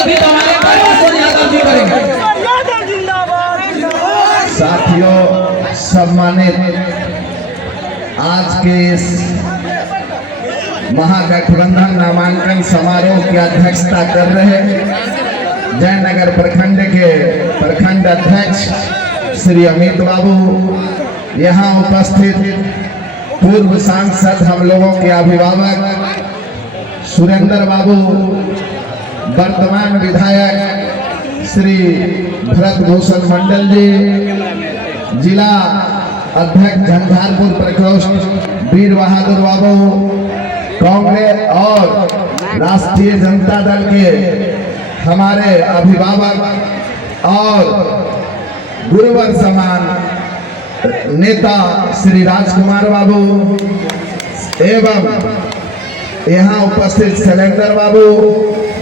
अभी तो हमारे भाई यादव जी करेंगे। साथियों, सम्मानित आज के इस महागठबंधन नामांकन समारोह की अध्यक्षता कर रहे जयनगर प्रखंड के प्रखंड अध्यक्ष श्री अमित बाबू, यहाँ उपस्थित पूर्व सांसद हम लोगों के अभिभावक सुरेंद्र बाबू, वर्तमान विधायक श्री भरत भूषण मंडल जी, जिला अध्यक्ष झंझारपुर प्रकोष्ठ वीर बहादुर बाबू, कांग्रेस और राष्ट्रीय जनता दल के हमारे अभिभावक और गुरुवर समान नेता श्री राजकुमार बाबू एवं यहाँ उपस्थित शैलेंद्र बाबू,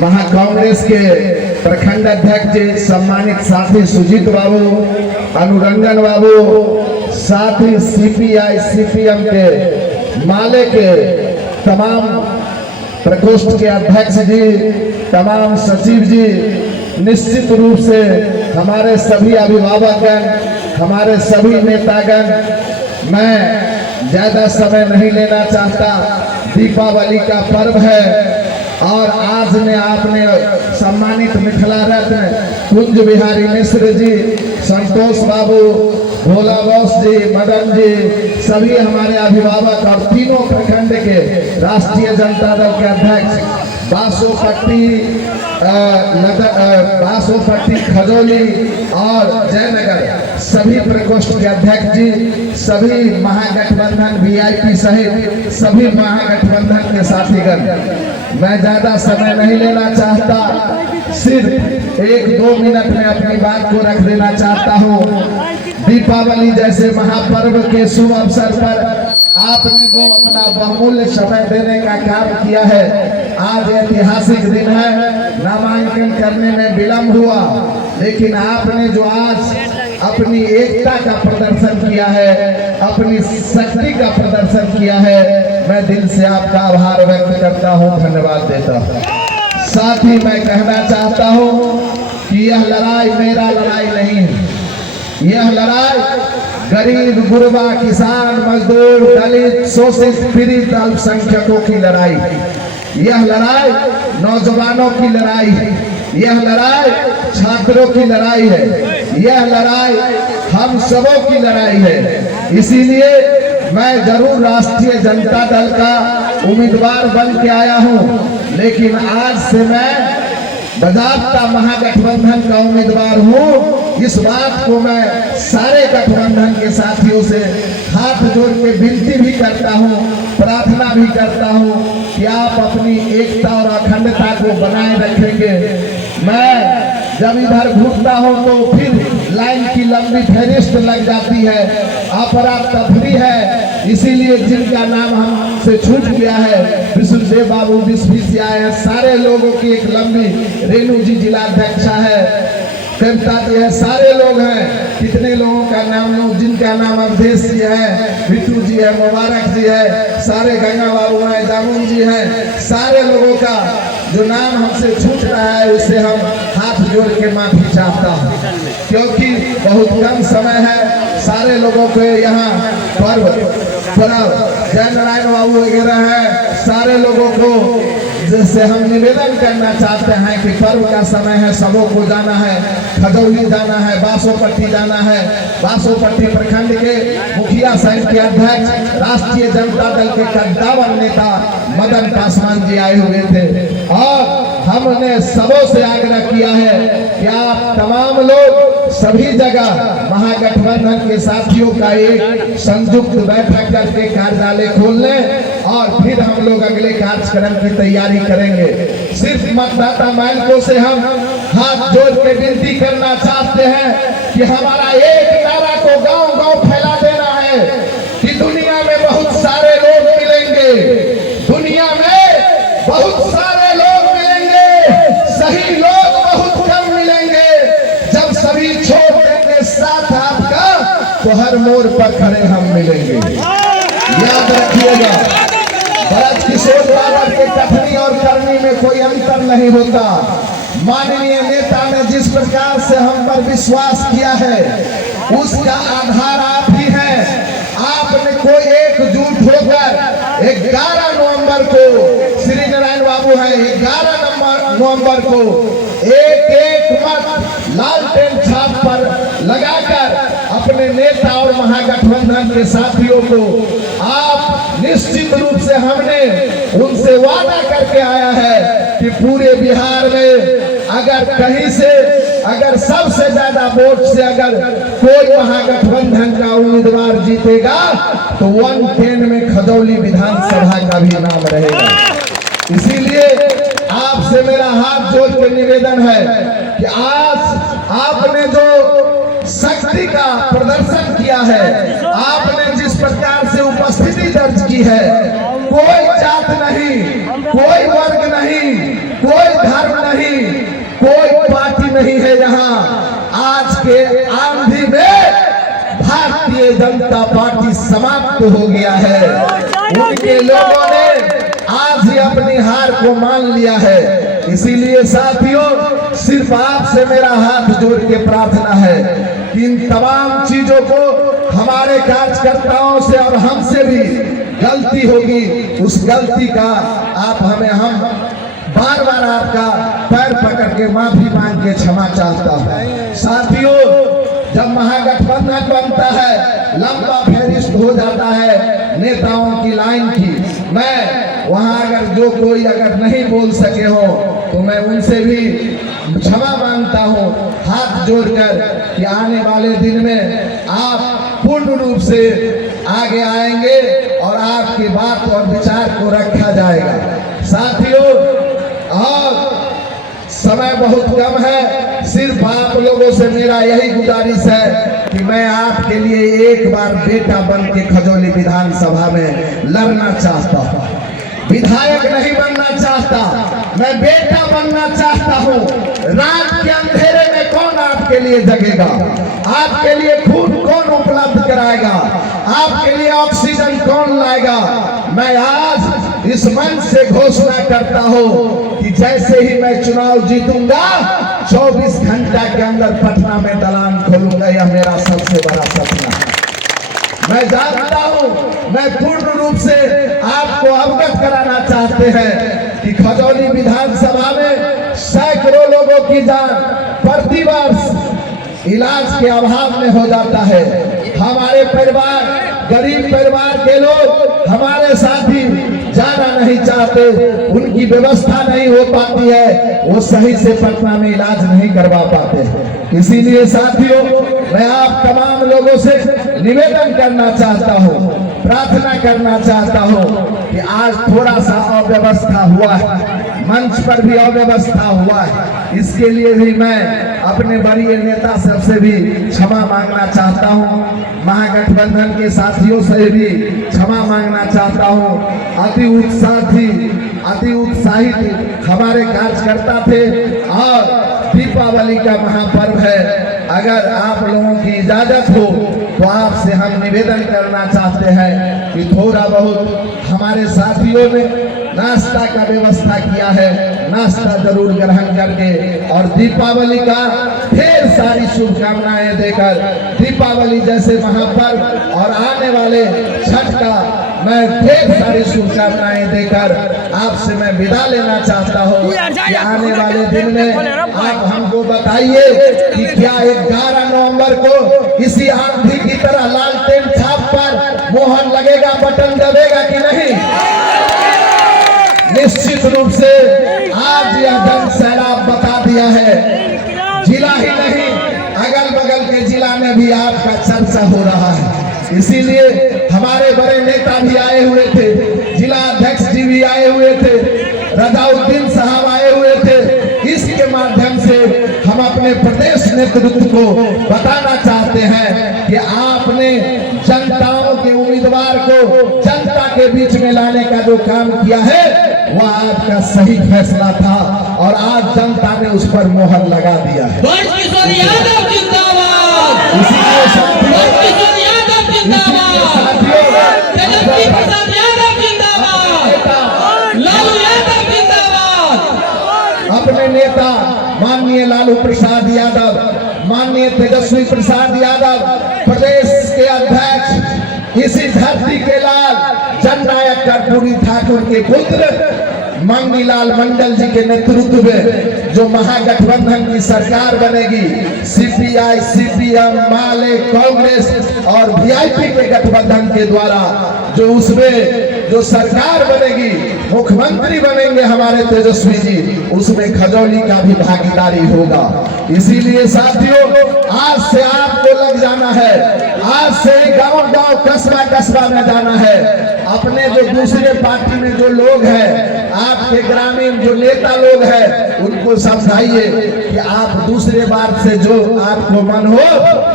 महाकांग्रेस के प्रखंड अध्यक्ष सम्मानित साथी सुजीत बाबू, अनुरंजन बाबू, साथ ही सीपीआई सीपीएम के माले के तमाम प्रकोष्ठ के अध्यक्ष जी, तमाम सचिव जी, निश्चित रूप से हमारे सभी अभिभावकगण, हमारे सभी नेतागण, मैं ज्यादा समय नहीं लेना चाहता। दीपावली का पर्व है और आज ने आपने सम्मानित मिथिला रत्न कुंज बिहारी मिश्र जी, संतोष बाबू, भोला बॉस जी, मदन जी, सभी हमारे अभिभावक और तीनों प्रखंड के राष्ट्रीय जनता दल के अध्यक्ष बासोपट्टी खजौली और जयनगर सभी प्रकोष्ठ के अध्यक्ष जी, सभी महागठबंधन वीआईपी सहित सभी महागठबंधन के साथीगण, मैं ज्यादा समय नहीं लेना चाहता, सिर्फ 1-2 मिनट में अपनी बात को रख देना चाहता हूँ। दीपावली जैसे महापर्व के शुभ अवसर पर आपने जो अपना बहुमूल्य समय देने का काम किया है, आज ऐतिहासिक दिन है, नामांकन करने में विलंब हुआ, लेकिन आपने जो आज अपनी एकता का प्रदर्शन किया है, अपनी शक्ति का प्रदर्शन किया है, मैं दिल से आपका आभार व्यक्त करता हूँ, धन्यवाद देता हूँ। साथ ही मैं कहना चाहता हूँ कि यह लड़ाई मेरा लड़ाई नहीं है, यह लड़ाई गरीब, गुरबा, किसान, मजदूर, दलित, शोषित, पीड़ित, अल्पसंख्यकों की लड़ाई है। यह लड़ाई नौजवानों की लड़ाई है, यह लड़ाई छात्रों की लड़ाई है, यह लड़ाई हम सबों की लड़ाई है। इसीलिए मैं जरूर राष्ट्रीय जनता दल का उम्मीदवार बन के आया हूं, लेकिन आज से मैं बजाबता महागठबंधन का उम्मीदवार हूँ। इस बात को मैं सारे गठबंधन के साथियों से हाथ जोड़ के विनती भी करता हूँ, प्रार्थना भी करता हूँ कि आप अपनी एकता और अखंडता को बनाए रखेंगे। मैं जब इधर घूमता हूँ तो फिर लाइन की लंबी फहरिस्त लग जाती है, अपरा तफरी है, इसीलिए जिनका नाम हमसे छूट गया है, विष्णुदेव बाबू विश्व आए हैं, सारे लोगों की एक लंबी, रेणु जी जिला अध्यक्षा है, कविता जी है, सारे लोग हैं, कितने लोगों का नाम लूं, जिनका नाम अवधेश जी है, बिट्टू जी है, मुबारक जी है, सारे गंगा बाबू हैं, जामुन जी हैं, सारे लोगों का जो नाम हमसे छूट रहा है उससे हम हाथ जोड़ के माफी चाहता हूँ, क्योंकि बहुत कम समय है। सारे लोगों के यहाँ पर्व जय नारायण बाबू वगैरह है, सारे लोगों को जैसे हम निवेदन करना चाहते हैं कि पर्व का समय है, सबों को जाना है, खजौली जाना है, बासोपट्टी जाना है। बासोपट्टी प्रखंड के मुखिया संघ के अध्यक्ष राष्ट्रीय जनता दल के कद्दावर नेता मदन पासवान जी आए हुए थे और हमने सबों से आग्रह किया है कि आप तमाम लोग सभी जगह महागठबंधन के साथियों का एक संयुक्त बैठक करके कार्यालय खोल लें और फिर हम लोग अगले कार्यक्रम की तैयारी करेंगे। सिर्फ मतदाता मालिकों से हम हाथ जोड़ के विनती करना चाहते हैं कि हमारा एक नारा को गांव-गांव फैला देना है कि दुनिया में बहुत सारे लोग मिलेंगे, दुनिया में बहुत सारे लोग मिलेंगे, सही लोग बहुत कम मिलेंगे। जब सभी छोड़ देंगे साथ आपका तो हर मोड़ पर खड़े हम मिलेंगे। याद रखिएगा, भरत किशोर बाबा के कथनी और करनी में कोई अंतर नहीं होता। माननीय नेता ने जिस प्रकार से हम पर विश्वास किया है उसका आधार आप ही हैं। आपने कोई एकजुट होकर 11 नवंबर को श्री नारायण बाबू हैं 11 नवंबर को एक मत लालटेन छाप पर लगाकर अपने नेता और महागठबंधन के साथियों को आप निश्चित रूप से हमने उनसे वादा करके आया है कि पूरे बिहार में अगर कहीं से अगर सबसे ज्यादा वोट से अगर कोई महागठबंधन का उम्मीदवार जीतेगा तो 110 में खजौली विधानसभा का भी नाम रहेगा। इसीलिए आपसे मेरा हाथ जोड़ के निवेदन है कि आज आपने जो शक्ति का प्रदर्शन किया है, आपने जिस प्रकार से उपस्थिति दर्ज की है, कोई जात नहीं, कोई वर्ग नहीं, कोई धर्म नहीं, कोई पार्टी नहीं है। यहाँ आज के आंधी में भारतीय जनता पार्टी समाप्त हो गया है। उनके लोगों ने आज ही अपनी हार को मान लिया है। इसीलिए साथियों सिर्फ आपसे मेरा हाथ जोड़ के प्रार्थना है कि इन तमाम चीजों को हमारे कार्यकर्ताओं से और हमसे भी गलती होगी, उस गलती का आप हमें हम बार बार आपका पैर पकड़ के माफी मांग के क्षमा चाहता हूँ। साथियों जब महागठबंधन बनता है लंबा फेरिस्त हो जाता है नेताओं की लाइन की, मैं वहां अगर जो कोई अगर नहीं बोल सके हो तो मैं उनसे भी क्षमा मांगता हूं हाथ जोड़कर कि आने वाले दिन में आप पूर्ण रूप से आगे आएंगे और आपकी बात और विचार को रखा जाएगा। साथियों और समय बहुत कम है, सिर्फ आप लोगों से मेरा यही गुजारिश है कि मैं आपके लिए एक बार बेटा बन के खजौली विधानसभा में लड़ना चाहता हूँ। विधायक नहीं बनना चाहता, मैं बेटा बनना चाहता हूँ। रात के अंधेरे में कौन आपके लिए जगेगा, आपके लिए खून कौन उपलब्ध कराएगा, आपके लिए ऑक्सीजन कौन लाएगा। मैं आज इस मंच से घोषणा करता हूँ कि जैसे ही मैं चुनाव जीतूंगा 24 घंटा के अंदर पटना में दलान खोलूंगा। यह मेरा सबसे बड़ा सपना है। मैं जानता हूं, मैं पूर्ण रूप से आपको अवगत कराना चाहते हैं कि खजौली विधानसभा में सैकड़ों लोगों की जान प्रति वर्ष इलाज के अभाव में हो जाता है। हमारे परिवार, गरीब परिवार के लोग हमारे साथी जाना नहीं चाहते, उनकी व्यवस्था नहीं हो पाती है, वो सही से पटना में इलाज नहीं करवा पाते। इसीलिए साथियों मैं आप तमाम लोगों से निवेदन करना चाहता हूँ, प्रार्थना करना चाहता हूँ कि आज थोड़ा सा अव्यवस्था हुआ है, मंच पर भी अव्यवस्था हुआ है, इसके लिए भी मैं अपने वरीय नेता सबसे भी क्षमा मांगना चाहता हूँ। महागठबंधन के साथियों से भी क्षमा मांगना चाहता हूँ। अति उत्साहित हमारे कार्यकर्ता थे और दीपावली का महापर्व है। अगर आप लोगों की इजाजत हो तो आपसे हम निवेदन करना चाहते हैं कि थोड़ा बहुत हमारे साथियों ने नाश्ता का व्यवस्था किया है, नाश्ता जरूर ग्रहण करके और दीपावली का ढेर सारी शुभकामनाएं देकर दीपावली जैसे महापर्व और आने वाले छठ का मैं ढेर सारी शुभकामनाएं देकर आपसे मैं विदा लेना चाहता हूँ कि आने वाले दिन में आप हमको बताइए कि क्या 11 नवंबर को इसी आंधी की तरह लालटेन छाप पर मोहर लगेगा, बटन दबेगा कि नहीं। निश्चित रूप से आज यह जन सैलाब बता दिया है, जिला ही नहीं अगल बगल के जिला में भी आपका चर्चा हो रहा है। इसीलिए हमारे बड़े नेता भी आए हुए थे, जिला अध्यक्ष जी भी आए हुए थे, रजाउद्दीन साहब आए हुए थे। इसके माध्यम से हम अपने प्रदेश नेतृत्व को बताना चाहते हैं कि आपने जनताओं के उम्मीदवार को जनता के बीच में लाने का जो काम किया है वह आपका सही फैसला था और आज जनता ने उस पर मोहर लगा दिया है। अपने नेता माननीय लालू प्रसाद यादव, माननीय तेजस्वी प्रसाद यादव प्रदेश के अध्यक्ष, इसी धरती के लाल जननायक कर्पूरी ठाकुर के पुत्र मांगनी लाल मंडल जी के नेतृत्व में जो महागठबंधन की सरकार बनेगी, सीपीआई, सीपीएम, माले, कांग्रेस और वीआईपी के गठबंधन के द्वारा जो उसमें जो सरकार बनेगी, मुख्यमंत्री बनेंगे हमारे तेजस्वी जी, उसमें खजौली का भी भागीदारी होगा। इसीलिए साथियों, आज से आपको लग जाना है, आज से गांव-गांव, कस्बा-कस्बा में जाना है। अपने जो दूसरे पार्टी में जो लोग हैं, आपके ग्रामीण जो नेता लोग हैं, उनको समझाइए कि आप दूसरे बार से जो आपको मन हो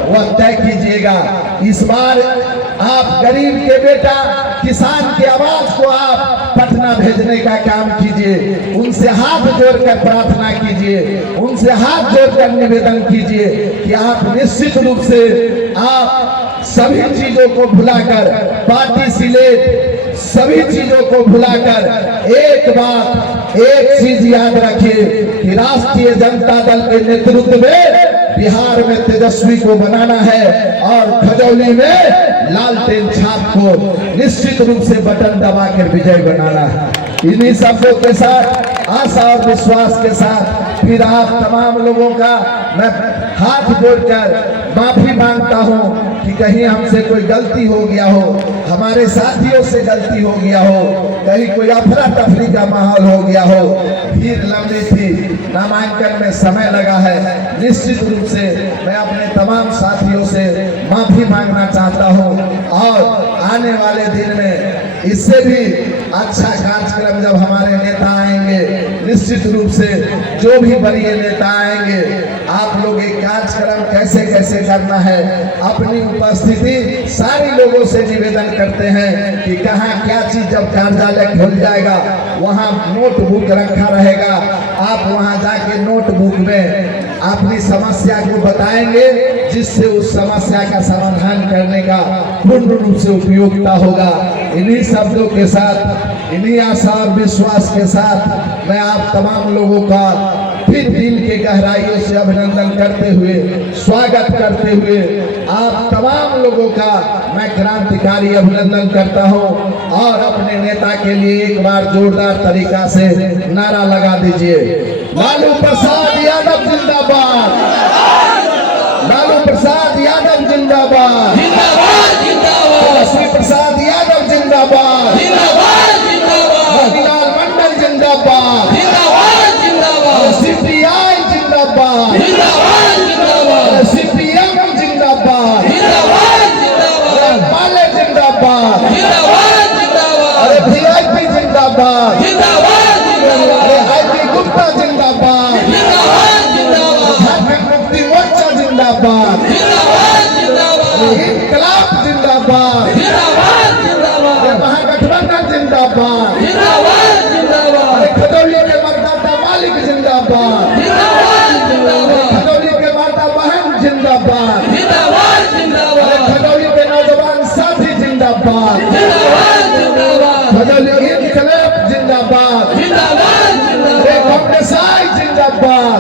वह तय कीजिएगा। इस बार आप गरीब के बेटा, किसान की आवाज को आप पटना भेजने का काम कीजिए, उनसे हाथ जोड़कर प्रार्थना कीजिए, उनसे हाथ जोड़कर निवेदन कीजिए कि आप निश्चित रूप से आप सभी चीजों को भुलाकर, पार्टी सिलेट सभी चीजों को भुलाकर एक बात, एक चीज याद रखिए कि राष्ट्रीय जनता दल के नेतृत्व में बिहार में तेजस्वी को बनाना है और खजौली में लालटेन छाप को निश्चित रूप से बटन दबाकर विजय बनाना है। इन्हीं शब्दों के साथ, आशा और विश्वास के साथ फिर आप तमाम लोगों का मैं हाथ जोड़कर माफी मांगता हूं कि कहीं हमसे कोई गलती हो गया हो, हमारे साथियों से गलती हो गया हो, कहीं कोई अफरा तफरी का माहौल हो गया हो, भीड़ लंबी थी, नामांकन में समय लगा है। निश्चित रूप से मैं अपने तमाम साथियों से माफी मांगना चाहता हूं और आने वाले दिन में इससे भी अच्छा कार्यक्रम जब हमारे नेता आएंगे, निश्चित रूप से जो भी बड़े नेता आएंगे, आप लोग एक कार्यक्रम कैसे कैसे करना है, अपनी उपस्थिति सारे लोगों से निवेदन करते हैं कि कहाँ क्या चीज जब कार्यालय खुल जाएगा वहाँ नोटबुक रखा रहेगा, आप वहाँ जाके नोटबुक में अपनी समस्या को बताएंगे, जिससे उस समस्या का समाधान करने का पूर्ण रूप से उपयोगिता होगा। इन्हीं शब्दों के साथ, इन्हीं आशा और विश्वास के साथ मैं आप तमाम लोगों का फिर दिल के गहराइयों से अभिनंदन करते हुए, स्वागत करते हुए आप तमाम लोगों का मैं क्रांतिकारी अभिनंदन करता हूं और अपने नेता के लिए एक बार जोरदार तरीका से नारा लगा दीजिए, लालू प्रसाद यादव जिंदाबाद, लालू प्रसाद यादव जिंदाबाद, तेजस्वी प्रसाद यादव जिंदाबाद, मोतीलाल मंडल जिंदाबाद, सीपीआई जिंदाबाद, सीपीएम जिंदाबाद, माले जिंदाबाद, अरे वीआईपी जिंदाबाद, अरे आईपी गुप्ता जिंदाबाद, झारखंड मुक्ति मोर्चा जिंदाबाद, इंकलाब जिंदाबाद, महागठबंधन जिंदाबाद, खजौली के मतदाता मालिक जिंदाबाद, खजौली के माता बहन जिंदाबाद, खजौली के नौजवान साथी जिंदाबाद, खजौली इंकलाब जिंदाबाद, कांग्रेस जिंदाबाद,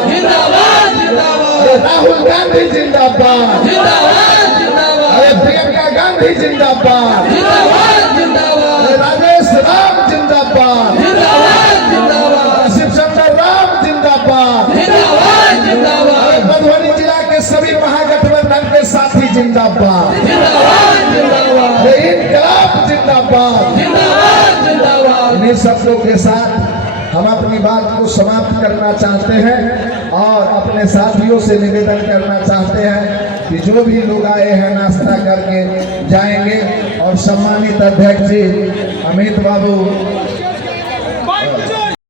राहुल गांधी जिंदाबाद, प्रियंका गांधी जिंदाबाद, राजेश राम जिंदाबाद, शिवचंद्र राम जिंदाबाद, मधुबनी जिला के सभी महागठबंधन के साथी जिंदाबाद, इंकलाब जिंदाबाद। इन्हीं शब्दों के साथ हम अपनी बात को समाप्त करना चाहते हैं और अपने साथियों से निवेदन करना चाहते हैं कि जो भी लोग आए हैं नाश्ता करके जाएंगे और सम्मानित अध्यक्ष जी अमित बाबू